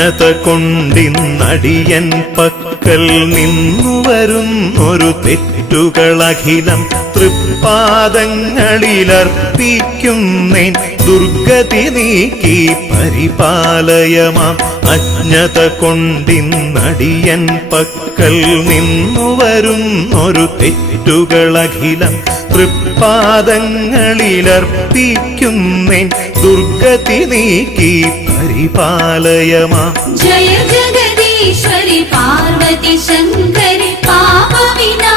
അജ്ഞത കൊണ്ടിന്നടിയൻ പക്കൽ നിന്നു വരുന്നൊരു തെറ്റുകളഖിലം തൃപ്പാദങ്ങളിലർപ്പിക്കുന്നേൻ ദുർഗതി നീക്കി പരിപാലയമാം. അജ്ഞത കൊണ്ടിന്നടിയൻ പക്കൽ നിന്നു വരുന്നൊരു തെറ്റുകളഖിലം തൃപ്പാദങ്ങളിലർപ്പിക്കുന്നേൻ ദുർഗതി നീക്കി പരിപാലയമാം. ജയ ജഗദീശ്വരി പാർവതി ശങ്കരി പാപവിനാ